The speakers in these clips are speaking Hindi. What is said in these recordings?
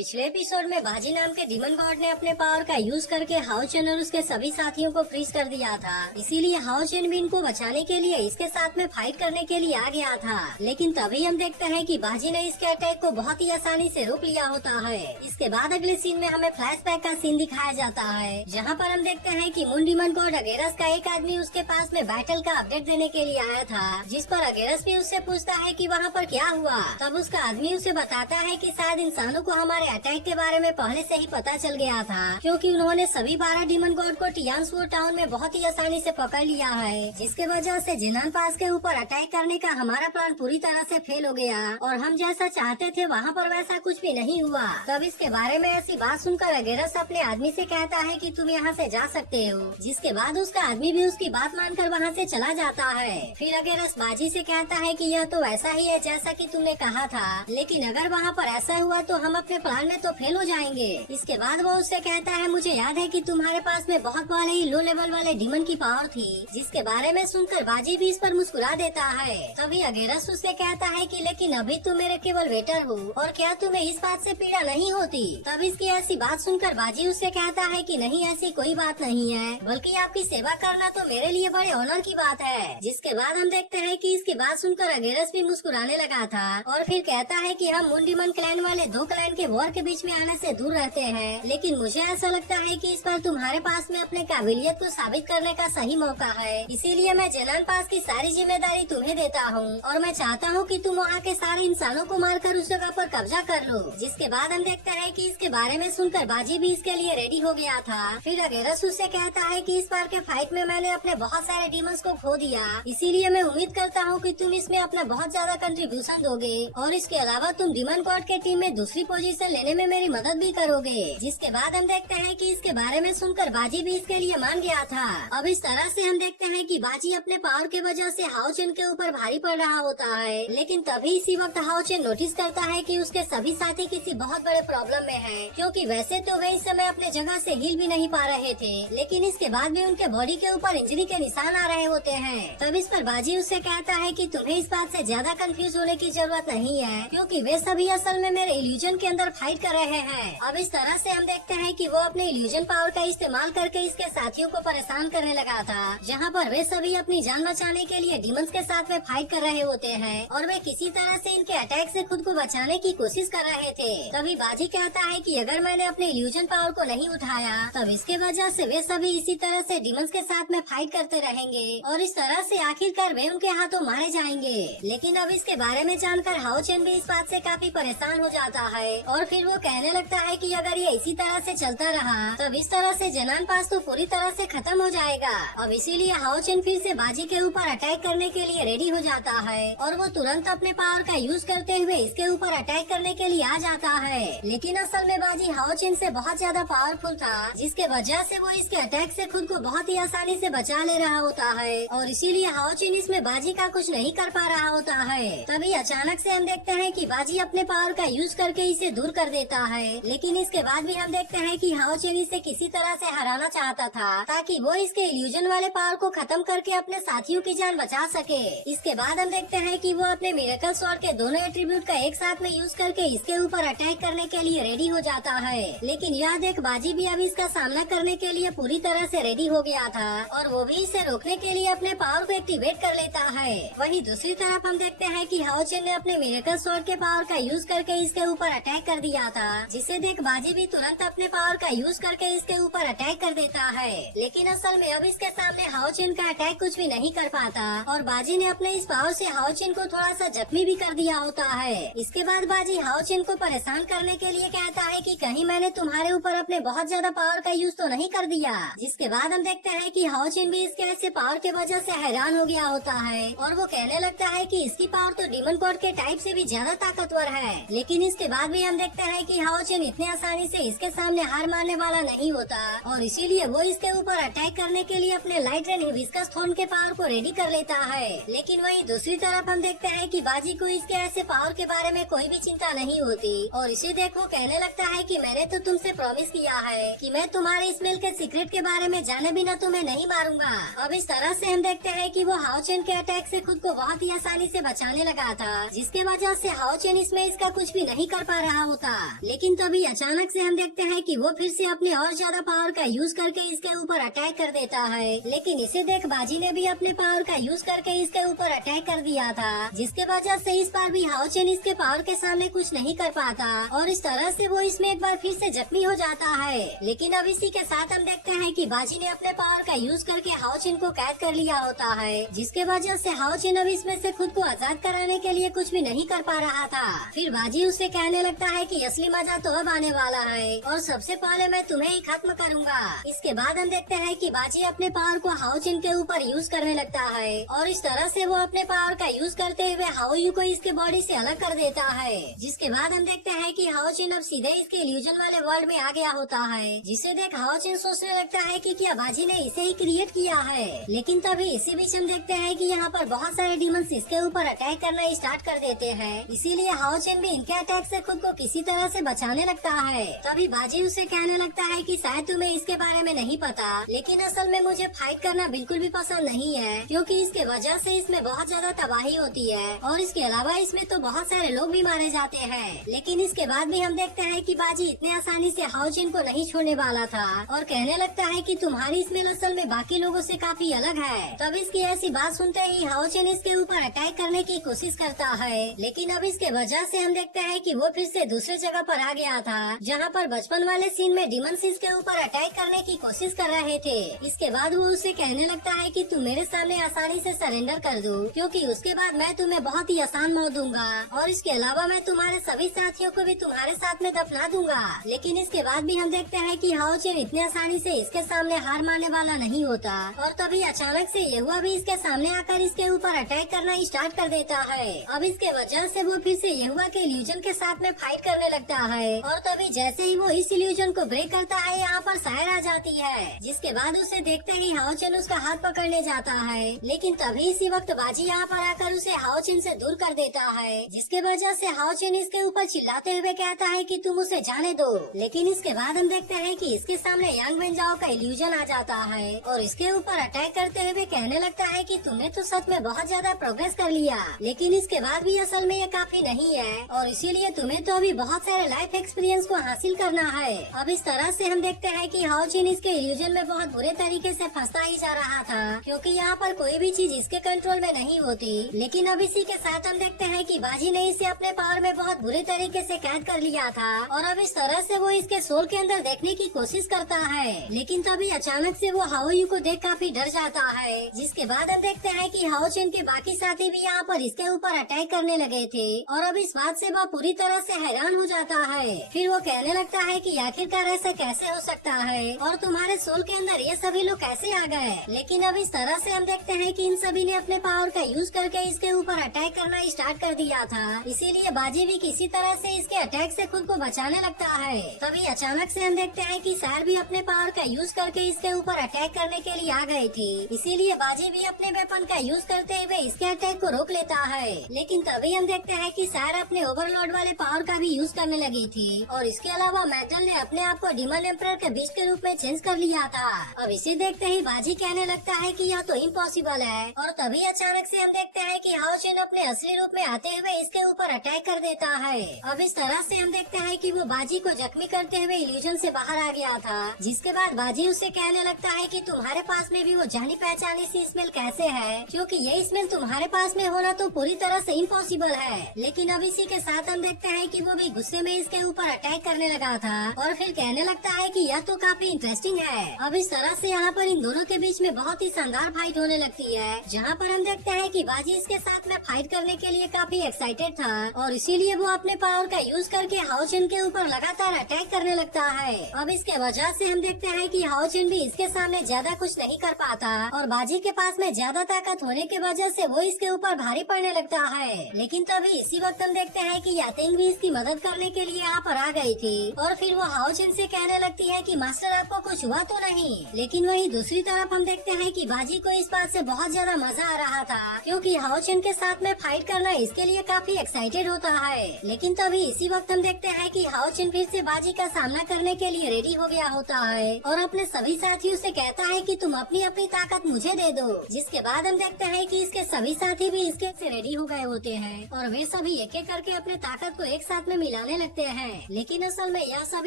पिछले एपिसोड में बाजी नाम के डीमन गॉड ने अपने पावर का यूज करके हाओ चेन और उसके सभी साथियों को फ्रीज कर दिया था। इसीलिए हाओ चेन भी इनको बचाने के लिए इसके साथ में फाइट करने के लिए आ गया था। लेकिन तभी हम देखते हैं कि बाजी ने इसके अटैक को बहुत ही आसानी से रोक लिया होता है। इसके बाद अगले सीन में हमें फ्लैशबैक का सीन दिखाया जाता है, जहाँ पर हम देखते हैं कि मून डीमन गॉड अगेरस का एक आदमी उसके पास में बैटल का अपडेट देने के लिए आया था, जिस पर अगेरस भी उससे पूछता है कि वहाँ पर क्या हुआ। तब उसका आदमी उसे बताता है कि शायद इंसानों को हमारे अटैक के बारे में पहले से ही पता चल गया था, क्योंकि उन्होंने सभी 12 डीमन गॉड को टियान्सवुड टाउन में बहुत ही आसानी से पकड़ लिया है, जिसके वजह से जिनान पास के ऊपर अटैक करने का हमारा प्लान पूरी तरह से फेल हो गया और हम जैसा चाहते थे वहाँ पर वैसा कुछ भी नहीं हुआ। तब इसके बारे में ऐसी बात सुनकर अगेरस अपने आदमी से कहता है कि तुम यहाँ से जा सकते हो, जिसके बाद उसका आदमी भी उसकी बात मानकर वहाँ से चला जाता है। फिर अगेरस बाजी से कहता है कि यह तो वैसा ही है जैसा कि तुमने कहा था, लेकिन अगर वहाँ पर ऐसा हुआ तो हम अपने प्लान में तो फेल हो जाएंगे। इसके बाद वो उससे कहता है, मुझे याद है कि तुम्हारे पास में बहुत बड़े ही लो लेवल वाले डीमन की पावर थी, जिसके बारे में सुनकर बाजी भी इस पर मुस्कुरा देता है। तभी अगेरस उससे कहता है कि लेकिन अभी तुम मेरे केवल वेटर हो और क्या तुम्हें इस बात से पीड़ा नहीं होती। तब इसकी ऐसी बात सुनकर बाजी उससे कहता है कि नहीं, ऐसी कोई बात नहीं है, बल्कि आपकी सेवा करना तो मेरे लिए बड़े ऑनर की बात है। जिसके बाद हम देखते हैं कि इसकी बात सुनकर अगेरस भी मुस्कुराने लगा था और फिर कहता है कि हम मून डीमन क्लैन वाले दो क्लैन के वॉर के बीच में आने से दूर रहते हैं, लेकिन मुझे ऐसा लगता है कि इस बार तुम्हारे पास में अपने काबिलियत को साबित करने का सही मौका है। इसीलिए मैं जेनान पास की सारी जिम्मेदारी तुम्हें देता हूँ और मैं चाहता हूँ कि तुम वहाँ के सारे इंसानों को मारकर उस जगह पर कब्जा कर लो। जिसके बाद हम देखते हैं कि इसके बारे में सुनकर बाजी भी इसके लिए रेडी हो गया था। फिर अगेरस उससे कहता है कि इस बार के फाइट में मैंने अपने बहुत सारे डीमंस को खो दिया, इसीलिए मैं उम्मीद करता हूँ कि तुम इसमें अपना बहुत ज्यादा कंट्रीब्यूशन दोगे और इसके अलावा तुम डीमन गॉड के टीम में दूसरी पोजीशन लेने में मेरी मदद भी करोगे। जिसके बाद हम देखते हैं कि इसके बारे में सुनकर बाजी भी इसके लिए मान गया था। अब इस तरह से हम देखते हैं कि बाजी अपने पावर की वजह से हाओ चेन के ऊपर भारी पड़ रहा होता है, लेकिन तभी इसी वक्त हाओ चेन नोटिस करता है कि उसके सभी साथी किसी बहुत बड़े प्रॉब्लम में हैं, क्योंकि वैसे तो वे इस समय अपने जगह से हिल भी नहीं पा रहे थे, लेकिन इसके बाद भी उनके बॉडी के ऊपर इंजरी के निशान आ रहे होते हैं। तब इस पर बाजी उससे कहता है कि तुम्हें इस बात से ज्यादा कंफ्यूज होने की जरूरत नहीं है, क्योंकि वे सभी असल में मेरे इल्यूजन के अंदर फाइट कर रहे हैं। अब इस तरह से हम देखते हैं कि वो अपने इल्यूजन पावर का इस्तेमाल करके इसके साथियों को परेशान करने लगा था, जहाँ पर वे सभी अपनी जान बचाने के लिए डीमंस के साथ में फाइट कर रहे होते हैं और वे किसी तरह से इनके अटैक से खुद को बचाने की कोशिश कर रहे थे। तभी बाजी कहता है कि अगर मैंने अपने इल्यूजन पावर को नहीं उठाया तब इसके वजह से वे सभी इसी तरह से डीमंस के साथ में फाइट करते रहेंगे और इस तरह से आखिरकार वे उनके हाथों मारे जाएंगे। लेकिन अब इसके बारे में जानकर हाओ चेन भी इस बात से काफी परेशान हो जाता है और फिर वो कहने लगता है कि अगर ये इसी तरह से चलता रहा तब इस तरह से जेनान पास तो पूरी तरह से खत्म हो जाएगा। अब इसीलिए हाओ चेन फिर से बाजी के ऊपर अटैक करने के लिए रेडी हो जाता है और वो तुरंत अपने पावर का यूज करते हुए इसके ऊपर अटैक करने के लिए आ जाता है। लेकिन असल में बाजी हाओ चेन से बहुत ज्यादा पावरफुल था, जिसके वजह से वो इसके अटैक से खुद को बहुत ही आसानी से बचा ले रहा होता है और इसीलिए हाओ चेन इसमें बाजी का कुछ नहीं कर पा रहा होता है। तभी अचानक से हम देखते हैं कि बाजी अपने पावर का यूज करके इसे दूर कर देता है, लेकिन इसके बाद भी हम देखते हैं कि हाओ चेन इसे किसी तरह से हराना चाहता था ताकि वो इसके इल्यूजन वाले पावर को खत्म करके अपने साथियों की जान बचा सके। इसके बाद हम देखते हैं कि वो अपने मिरेकल स्वॉर्ड के दोनों एट्रीब्यूट का एक साथ में यूज करके इसके ऊपर अटैक करने के लिए रेडी हो जाता है। लेकिन यह देख बाजी भी अब इसका सामना करने के लिए पूरी तरह से रेडी हो गया था और वो भी इसे रोकने के लिए अपने पावर को एक्टिवेट कर लेता है। वहीं दूसरी तरफ हम देखते हैं कि हाओ चेन ने अपने मिरेकल स्वॉर्ड के पावर का यूज करके इसके ऊपर अटैक कर दिया था, जिसे देख बाजी भी तुरंत अपने पावर का यूज करके इसके ऊपर अटैक कर देता है। लेकिन असल में अब इसके सामने हाओ चेन का अटैक कुछ भी नहीं कर पाता और बाजी ने अपने इस पावर से हाओ चेन को थोड़ा सा जख्मी भी कर दिया होता है। इसके बाद बाजी हाओ चेन को परेशान करने के लिए कहता है कि कहीं मैंने तुम्हारे ऊपर अपने बहुत ज्यादा पावर का यूज तो नहीं कर दिया। जिसके बाद हम देखते हैं कि हाओ चेन भी इसके ऐसे पावर के वजह से हैरान हो गया होता है और वो कहने लगता है कि इसकी पावर तो डीमन गॉड के टाइप से भी ज्यादा ताकतवर है। लेकिन इसके बाद भी हम देखते हैं कि हाओ चेन इतने आसानी से इसके सामने हार मानने वाला नहीं होता और इसीलिए वो इसके ऊपर अटैक करने के लिए अपने लाइट रेन हिबिस्कस थ्रोन के पावर को रेडी कर लेता है। लेकिन वहीं दूसरी तरफ हम देखते हैं कि बाजी को इसके ऐसे पावर के बारे में कोई भी चिंता नहीं होती और इसे देखो कहने लगता है कि मैंने तो तुमसे प्रॉमिस किया है कि मैं तुम्हारे स्मेल के सीक्रेट के बारे में जाने बिना तुम्हें नहीं मारूंगा। अब इस तरह से हम देखते हैं कि वो हाओ चेन के अटैक से खुद को बहुत ही आसानी से बचाने लगा था, जिसके वजह से हाओ चेन इसमें इसका कुछ भी नहीं कर पा रहा होता था। लेकिन तभी अचानक से हम देखते हैं कि वो फिर से अपने और ज्यादा पावर का यूज करके इसके ऊपर अटैक कर देता है। लेकिन इसे देख बाजी ने भी अपने पावर का यूज करके इसके ऊपर अटैक कर दिया था, जिसके वजह से इस बार भी हाओ चेन इसके पावर के सामने कुछ नहीं कर पाता और इस तरह से वो इसमें एक बार फिर से जख्मी हो जाता है। लेकिन अब इसी के साथ हम देखते हैं कि बाजी ने अपने पावर का यूज करके हाओ चेन को कैद कर लिया होता है, जिसके वजह से हाओ चेन अब इसमें से खुद को आजाद कराने के लिए कुछ भी नहीं कर पा रहा था। फिर बाजी उससे कहने लगता है कि असली मजा तो अब आने वाला है और सबसे पहले मैं तुम्हें ही खत्म करूंगा। इसके बाद हम देखते हैं कि बाजी अपने पावर को हाओ चेन के ऊपर यूज करने लगता है और इस तरह से वो अपने पावर का यूज करते हुए हाओ यू को इसके बॉडी से अलग कर देता है। जिसके बाद हम देखते हैं कि हाओ चेन अब सीधे इसके इल्यूजन वाले वर्ल्ड में आ गया होता है, जिसे देख हाओ चेन सोचने लगता है कि क्या बाजी ने इसे ही क्रिएट किया है। लेकिन तभी इसी बीच हम देखते हैं कि यहाँ पर बहुत सारे डीमंस इसके ऊपर अटैक करना स्टार्ट कर देते हैं, इसीलिए हाओ चेन भी इनके अटैक से खुद को किसी तरह से बचाने लगता है। तभी बाजी उसे कहने लगता है कि शायद तुम्हें इसके बारे में नहीं पता, लेकिन असल में मुझे फाइट करना बिल्कुल भी पसंद नहीं है, क्योंकि इसके वजह से इसमें बहुत ज्यादा तबाही होती है और इसके अलावा इसमें तो बहुत सारे लोग भी मारे जाते हैं। लेकिन इसके बाद भी हम देखते हैं कि बाजी इतने आसानी से हाओ चेन को नहीं छोड़ने वाला था और कहने लगता है कि तुम्हारी स्मेल असल में बाकी लोगों से काफी अलग है। तब इसकी ऐसी बात सुनते ही हाओ चेन इसके ऊपर अटैक करने की कोशिश करता है, लेकिन अब इसके वजह से हम देखते हैं कि वो फिर से दूसरे जगह पर आ गया था, जहाँ पर बचपन वाले सीन में डीमंस इसके ऊपर अटैक करने की कोशिश कर रहे थे। इसके बाद वो उससे कहने लगता है कि तुम मेरे सामने आसानी से सरेंडर कर दो, क्योंकि उसके बाद मैं तुम्हें बहुत ही आसान मौत दूंगा और इसके अलावा मैं तुम्हारे सभी साथियों को भी तुम्हारे साथ में दफना दूंगा। लेकिन इसके बाद भी हम देखते हैं कि हाओ चेन इतनी आसानी से इसके सामने हार मानने वाला नहीं होता और तभी अचानक से येहुआ भी इसके सामने आकर इसके ऊपर अटैक करना स्टार्ट कर देता है। अब इसके वजह से वो फिर से येहुआ के इल्यूजन के साथ में फाइट करने लगता है और तभी जैसे ही वो इस इल्यूजन को ब्रेक करता है, यहाँ पर सायर आ जाती है, जिसके बाद उसे देखते ही हाओ चेन उसका हाथ पकड़ने जाता है। लेकिन तभी इसी वक्त बाजी यहाँ पर आकर उसे हाओ चेन से दूर कर देता है, जिसके वजह से हाओ चेन इसके ऊपर चिल्लाते हुए कहता है कि तुम उसे जाने दो। लेकिन इसके बाद हम देखते हैं कि इसके सामने यांग वेंजाओ का इल्यूजन आ जाता है और इसके ऊपर अटैक करते हुए कहने लगता है कि तुमने तो सच में बहुत ज्यादा प्रोग्रेस कर लिया, लेकिन इसके बाद भी असल में ये काफी नहीं है और इसीलिए तुम्हें तो अभी बहुत सारे लाइफ एक्सपीरियंस को हासिल करना है। अब इस तरह से हम देखते हैं कि हाओ चेन इसके इल्यूजन में बहुत बुरे तरीके से फंसता ही जा रहा था, क्योंकि यहाँ पर कोई भी चीज इसके कंट्रोल में नहीं होती। लेकिन अब इसी के साथ हम देखते हैं कि बाजी ने इसे अपने पावर में बहुत बुरे तरीके से कैद कर लिया था और अब इस तरह से वो इसके सोल के अंदर देखने की कोशिश करता है। लेकिन तभी अचानक से वो हाओ यू को देख काफी डर जाता है, जिसके बाद हम देखते हैं कि हाओ चेन के बाकी साथी भी यहाँ पर इसके ऊपर अटैक करने लगे थे और अब इस बात से वह पूरी तरह से हैरान हो जाता है। फिर वो कहने लगता है कि आखिरकार ऐसा कैसे हो सकता है और तुम्हारे सोल के अंदर ये सभी लोग कैसे आ गए। लेकिन अब इस तरह से हम देखते हैं कि इन सभी ने अपने पावर का यूज करके इसके ऊपर अटैक करना स्टार्ट कर दिया था, इसीलिए बाजी भी किसी तरह से इसके अटैक से खुद को बचाने लगता है। तभी अचानक से हम देखते हैं कि सायर भी अपने पावर का यूज करके इसके ऊपर अटैक करने के लिए आ गई थी, इसीलिए बाजी भी अपने वेपन का यूज करते हुए इसके अटैक को रोक लेता है। लेकिन तभी हम देखते हैं कि सायर अपने ओवरलोड वाले पावर का भी यूज करने लगी थी और इसके अलावा मैगडल ने अपने आप को डीमन एम्परर के बीच के रूप में चेंज कर लिया था। अब इसे देखते ही बाजी कहने लगता है कि यह तो इम्पॉसिबल है और तभी अचानक से हम देखते हैं कि हाओ चेन अपने असली रूप में आते हुए इसके ऊपर अटैक कर देता है। अब इस तरह से हम देखते हैं कि वो बाजी को जख्मी करते हुए इल्यूजन से बाहर आ गया था, जिसके बाद बाजी उसे कहने लगता है कि तुम्हारे पास में भी वो जानी पहचानी सी स्मेल कैसे है, क्योंकि ये स्मेल तुम्हारे पास में होना तो पूरी तरह से इम्पॉसिबल है। लेकिन अब इसी के साथ हम देखते हैं कि वो भी गुस्से में इसके ऊपर अटैक करने लगा था और फिर कहने लगता है कि यह तो काफी इंटरेस्टिंग है। अब इस तरह से यहाँ पर इन दोनों के बीच में बहुत ही शानदार फाइट होने लगती है, जहाँ पर हम देखते हैं कि बाजी इसके साथ में फाइट करने के लिए काफी एक्साइटेड था और इसीलिए वो अपने पावर का यूज करके हाओ चेन के ऊपर लगातार अटैक करने लगता है। अब इसके वजह से हम देखते हैं कि हाओ चेन भी इसके सामने ज्यादा कुछ नहीं कर पाता और बाजी के पास में ज्यादा ताकत होने की वजह से वो इसके ऊपर भारी पड़ने लगता है। लेकिन तभी इसी वक्त हम देखते हैं कि यातिंग भी इसकी मदद करने के लिए यहाँ पर आ गई थी और फिर वो हाओ चेन से कहने लगती है कि मास्टर आपको कुछ हुआ तो नहीं। लेकिन वही दूसरी तरफ हम देखते हैं कि बाजी को इस बात से बहुत ज्यादा मजा आ रहा था, क्योंकि हाओ चेन के साथ में फाइट करना इसके लिए काफी एक्साइटेड होता है। लेकिन तभी इसी वक्त हम देखते हैं कि हाओ चेन फिर से बाजी का सामना करने के लिए रेडी हो गया होता है और अपने सभी साथियों से कहता है कि तुम अपनी अपनी ताकत मुझे दे दो। जिसके बाद हम देखते हैं कि इसके सभी साथी भी इसके से रेडी हो गए होते हैं और वे सभी एक एक करके अपने ताकत को एक साथ में मिलाने लगते हैं। लेकिन असल में यह सब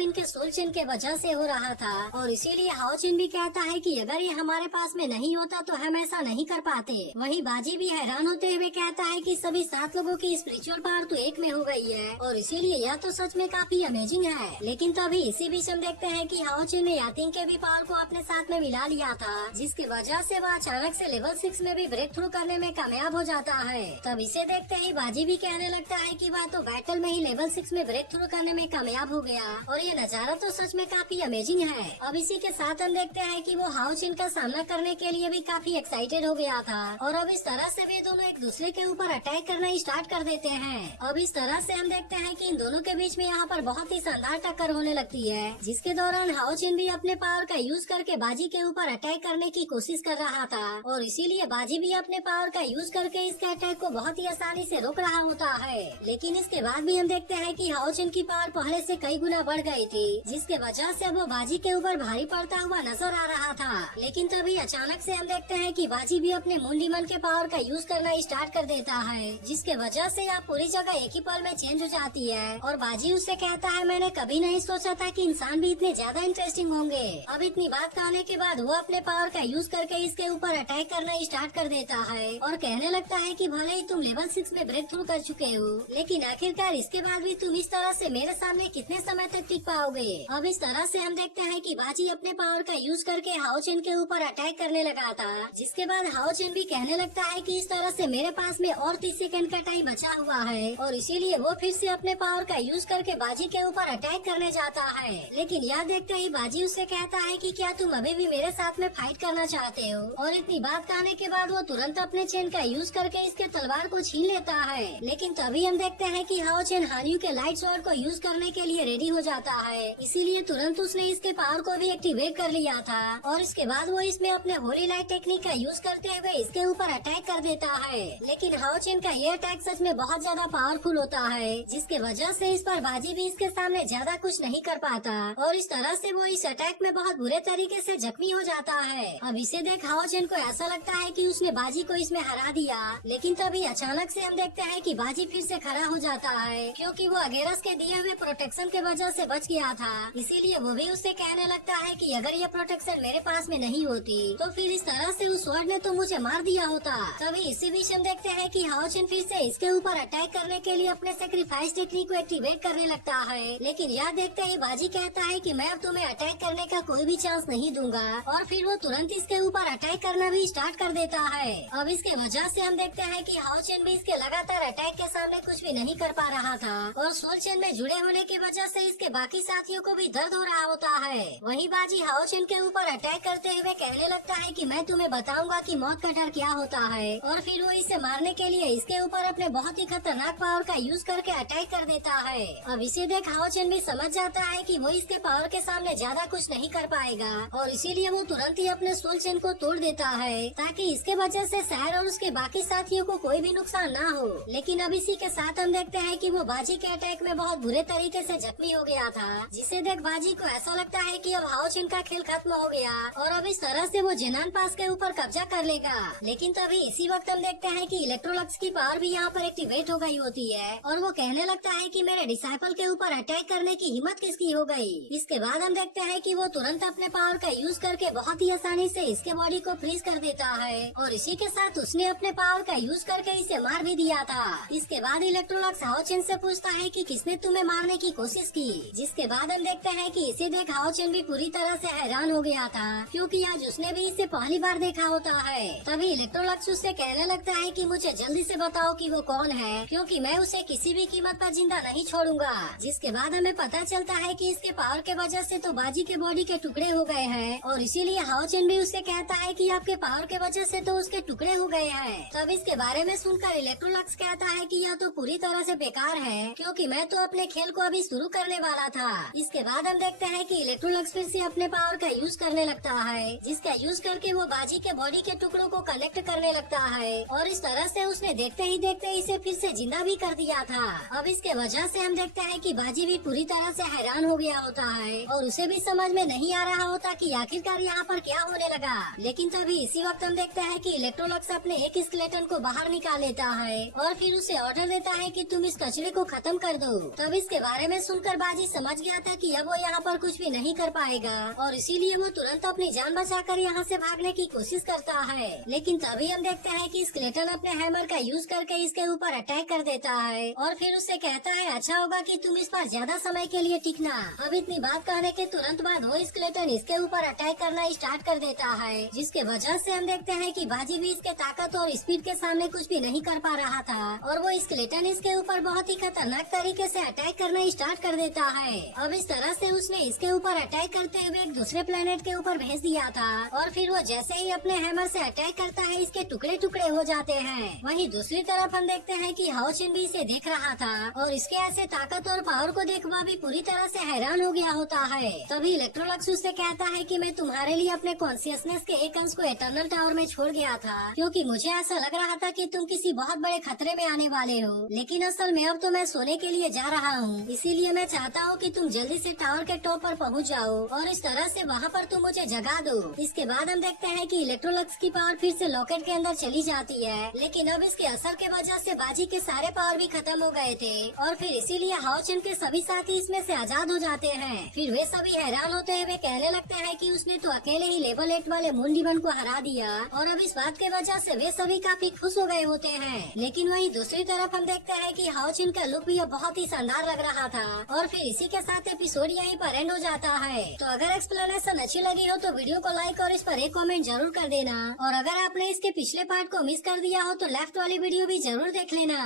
इनके सोल चेन के वजह से हो रहा था और इसीलिए हाओ चेन भी कहता है कि अगर ये हमारे पास में नहीं होता तो हम ऐसा नहीं कर पाते। वहीं बाजी भी हैरान होते हुए कहता है कि सभी 7 लोगों की स्पिरिचुअल पावर तो एक में हो गई है और इसीलिए यह तो सच में काफी अमेजिंग है। लेकिन तभी इसी बीच हम देखते हैं कि हाओ चेन ने यातिंग के भी पावर को अपने साथ में मिला लिया था, जिसकी वजह से वह अचानक से लेवल 6 में भी ब्रेक थ्रू करने में कामयाब हो जाता है। तब इसे देखते ही बाजी भी कहने लगता है कि वह तो बैटल में ही लेवल 6 में ब्रेक थ्रू करने में कामयाब हो गया और ये नजारा तो सच में काफी अमेजिंग है। अब इसी के साथ हम देखते हैं कि वो हाओ चेन का सामना करने के लिए भी काफी एक्साइटेड हो गया था और अब इस तरह से वे दोनों एक दूसरे के ऊपर अटैक करना स्टार्ट कर देते हैं। अब इस तरह से हम देखते हैं कि इन दोनों के बीच में यहाँ पर बहुत ही शानदार टक्कर होने लगती है, जिसके दौरान हाओ चेन भी अपने पावर का यूज करके बाजी के ऊपर अटैक करने की कोशिश कर रहा था और इसीलिए बाजी भी अपने पावर का यूज करके इसके अटैक को बहुत ही आसानी से रोक रहा होता है। लेकिन इसके बाद भी हम देखते हैं कि हाओ चेन की पावर पहले से कई गुना बढ़ गई थी, जिसके वजह से वो बाजी के ऊपर भारी पड़ता हुआ नजर आ रहा था। लेकिन तभी अचानक से हम देखते हैं कि बाजी भी अपने मुंडी मन के पावर का यूज करना स्टार्ट कर देता है, जिसके वजह से आप पूरी जगह एक ही पल में चेंज हो जाती है और बाजी उससे कहता है मैंने कभी नहीं सोचा था कि इंसान भी इतने ज्यादा इंटरेस्टिंग होंगे। अब इतनी बात कहने के बाद वो अपने पावर का यूज करके इसके ऊपर अटैक करना स्टार्ट कर देता है और कहने लगता है कि भले ही तुम लेवल 6 में ब्रेक थ्रू कर चुके हो, लेकिन आखिरकार इसके बाद भी तुम इस तरह से मेरे सामने कितने समय तक टिक पाओगे। अब इस तरह से हम देखते हैं कि बाजी अपने पावर का यूज करके हाओ चेन के ऊपर अटैक करने लगा था, जिसके बाद हाओ चेन भी कहने लगता है कि इस तरह से मेरे पास में और 30 सेकंड का टाइम बचा हुआ है और इसीलिए वो फिर से अपने पावर का यूज करके बाजी के ऊपर अटैक करने जाता है। लेकिन यह देखते ही बाजी उससे कहता है कि क्या तुम अभी भी मेरे साथ में फाइट करना चाहते हो, और इतनी बात कहने के बाद वो तुरंत अपने चेन का यूज करके इसके तलवार को छीन लेता है। लेकिन तभी हम देखते हैं कि हाओ चेन हान्यू के लाइट स्वॉर्ड को यूज करने के लिए रेडी हो जाता है, इसीलिए तुरंत उसने इसके पावर को भी एक्टिवेट कर लिया था और इसके बाद वो इसमें अपने होली लाइट टेक्निक का यूज करते हुए इसके ऊपर अटैक कर देता है। लेकिन हाओ चेन का ये अटैक सच में बहुत ज्यादा पावरफुल होता है, जिसके वजह से इस पर बाजी भी इसके सामने ज्यादा कुछ नहीं कर पाता और इस तरह से वो इस अटैक में बहुत बुरे तरीके से जख्मी हो जाता है। अब इसे देख हाओ चेन को ऐसा लगता है कि उसने बाजी को इसमें हरा दिया, लेकिन तभी अचानक से हम देखते हैं कि बाजी फिर से खड़ा हो जाता है, क्योंकि वो अगेरस के दिए हुए प्रोटेक्शन के वजह से बच गया था। इसीलिए वो भी उससे कहने लगता है कि अगर ये प्रोटेक्शन मेरे पास में नहीं होती तो फिर इस तरह से उस स्वॉर्ड ने तो मुझे मार दिया होता। तभी इसी बीच हम देखते हैं कि हाओ चेन फिर से इसके ऊपर अटैक करने के लिए अपने सेक्रीफाइस टेक्निक को एक्टिवेट करने लगता है। लेकिन यह देखते ही बाजी कहता है कि मैं अब तुम्हें अटैक करने का कोई भी चांस नहीं दूंगा और फिर वो तुरंत इसके ऊपर अटैक करना भी स्टार्ट कर देता है। अब इसके वजह से हम देखते हैं कि हाओ चेन भी इसके लगातार अटैक के सामने कुछ भी नहीं कर पा रहा था और सोल चेन में जुड़े होने की वजह से इसके बाकी साथियों को भी दर्द हो रहा होता है। वहीं बाजी हाओ चेन के ऊपर अटैक करते हुए कहने लगता है कि मैं तुम्हें बताऊंगा कि मौत का डर क्या होता है और फिर वो इसे मारने के लिए इसके ऊपर अपने बहुत ही खतरनाक पावर का यूज करके अटैक कर देता है। अब इसे देख हाओ चेन भी समझ जाता है कि वो इसके पावर के सामने ज्यादा कुछ नहीं कर पाएगा और इसीलिए वो तुरंत ही अपने सोल चेन को तोड़ देता है ताकि इसके वजह से शहर और उसके बाकी साथियों को कोई भी नुकसान ना हो। लेकिन अब इसी के साथ हम देखते हैं कि वो बाजी के अटैक में बहुत बुरे तरीके से जख्मी हो गया था, जिसे देख बाजी को ऐसा लगता है कि अब हाओ चेन का खेल खत्म हो गया और अब इस तरह से वो जेनान पास के ऊपर कब्जा कर लेगा। लेकिन तभी इसी वक्त हम देखते हैं कि इलेक्ट्रोलक्स की पावर भी यहाँ पर एक्टिवेट हो गई होती है और वो कहने लगता है कि मेरे डिसाइपल के ऊपर अटैक करने की हिम्मत किसकी हो गई। इसके बाद हम देखते हैं कि वो तुरंत अपने पावर का यूज करके बहुत ही आसानी से इसके बॉडी को फ्रीज कर देता है और इसी के साथ उसने अपने पावर का यूज करके इसे मार भी दिया था। इसके बाद इलेक्ट्रोलक्स हाओ चेन से पूछता है कि किसने तुम्हें मारने की कोशिश की, जिसके बाद हम देखते हैं कि इसे देख हाओ चेन भी पूरी तरह से हैरान हो गया था, क्योंकि आज उसने भी इसे पहली बार देखा होता है। तभी इलेक्ट्रोलक्स उससे कहने लगता है कि मुझे जल्दी से बताओ कि वो कौन है, क्योंकि मैं उसे किसी भी कीमत पर जिंदा नहीं छोड़ूंगा। जिसके बाद हमें पता चलता है कि इसके पावर के वजह से तो बाजी के बॉडी के टुकड़े हो गए हैं और इसीलिए हाओ चेन भी उससे कहता है कि आपके पावर के वजह से तो उसके टुकड़े हो गए हैं। तब इसके बारे में सुनकर इलेक्ट्रोलक्स कहता है कि यह तो पूरी तरह से बेकार है, क्योंकि मैं तो अपने खेल को अभी शुरू करने वाला था। इसके बाद हम देखते हैं कि इलेक्ट्रोलक्स फिर से अपने पावर का यूज करने लगता है, जिसका यूज करके वो बाजी के बॉडी के टुकड़ों को कनेक्ट करने लगता है और इस तरह से उसने देखते ही देखते इसे फिर से जिंदा भी कर दिया था। अब इसके वजह से हम देखते हैं कि बाजी भी पूरी तरह से हैरान हो गया होता है और उसे भी समझ में नहीं आ रहा होता कि आखिरकार यहाँ पर क्या होने लगा। लेकिन तभी इसी वक्त हम देखते हैं कि इलेक्ट्रोलक्स अपने एक स्केलेटन को बाहर निकाल लेता है और फिर उसे ऑर्डर देता है कि तुम इस कचरे को खत्म कर कर दो। तब इसके बारे में सुनकर बाजी समझ गया था कि अब वो यहाँ पर कुछ भी नहीं कर पाएगा और इसीलिए वो तुरंत अपनी जान बचाकर यहाँ से भागने की कोशिश करता है। लेकिन तभी हम देखते हैं कि स्केलेटन अपने हैमर का यूज करके इसके ऊपर अटैक कर देता है और फिर उससे कहता है अच्छा होगा कि तुम इस पर ज्यादा समय के लिए टिकना। अब इतनी बात कहने के तुरंत बाद वो स्केलेटन इसके ऊपर अटैक करना स्टार्ट कर देता है, जिसके वजह से हम देखते हैं कि बाजी भी इसके ताकत और स्पीड के सामने कुछ भी नहीं कर पा रहा था और वो स्केलेटन इसके ऊपर बहुत ही खतरनाक तरीके से अटैक करना स्टार्ट कर देता है। अब इस तरह से उसने इसके ऊपर अटैक करते हुए एक दूसरे प्लेनेट के ऊपर भेज दिया था और फिर वो जैसे ही अपने हैमर से अटैक करता है इसके टुकड़े टुकड़े हो जाते हैं। वहीं दूसरी तरफ हम देखते हैं कि हाओ चेन भी इसे देख रहा था और इसके ऐसे ताकत और पावर को देख वह भी पूरी तरह से हैरान हो गया होता है। तभी इलेक्ट्रोलक्स उससे कहता है कि मैं तुम्हारे लिए अपने कॉन्शियसनेस के एक अंश को इटर्नल टावर में छोड़ गया था क्योंकि मुझे ऐसा लग रहा था कि तुम किसी बहुत बड़े खतरे में आने वाले हो, लेकिन असल में अब तो मैं सोने के लिए जा रहा हूँ, इसीलिए मैं चाहता हूँ कि तुम जल्दी से टावर के टॉप पर पहुँच जाओ और इस तरह से वहाँ पर तुम मुझे जगा दो। इसके बाद हम देखते हैं कि इलेक्ट्रोलक्स की पावर फिर से लॉकेट के अंदर चली जाती है, लेकिन अब इसके असर के वजह से बाजी के सारे पावर भी खत्म हो गए थे और फिर इसीलिए हाओ चेन के सभी साथी इसमें से आजाद हो जाते हैं। फिर वे सभी हैरान होते हुए कहने लगते हैं कि उसने तो अकेले ही लेवल 8 वाले मून डिमन को हरा दिया और अब इस बात के वजह से वे सभी काफी खुश हो गए होते हैं। लेकिन वहीं दूसरी तरफ हम देखते हैं कि हाओ चेन का लुक भी अब बहुत ही शानदार लग रहा था और फिर इसी के साथ एपिसोड यहीं पर एंड हो जाता है। तो अगर एक्सप्लेनेशन अच्छी लगी हो तो वीडियो को लाइक और इस पर एक कमेंट जरूर कर देना और अगर आपने इसके पिछले पार्ट को मिस कर दिया हो तो लेफ्ट वाली वीडियो भी जरूर देख लेना।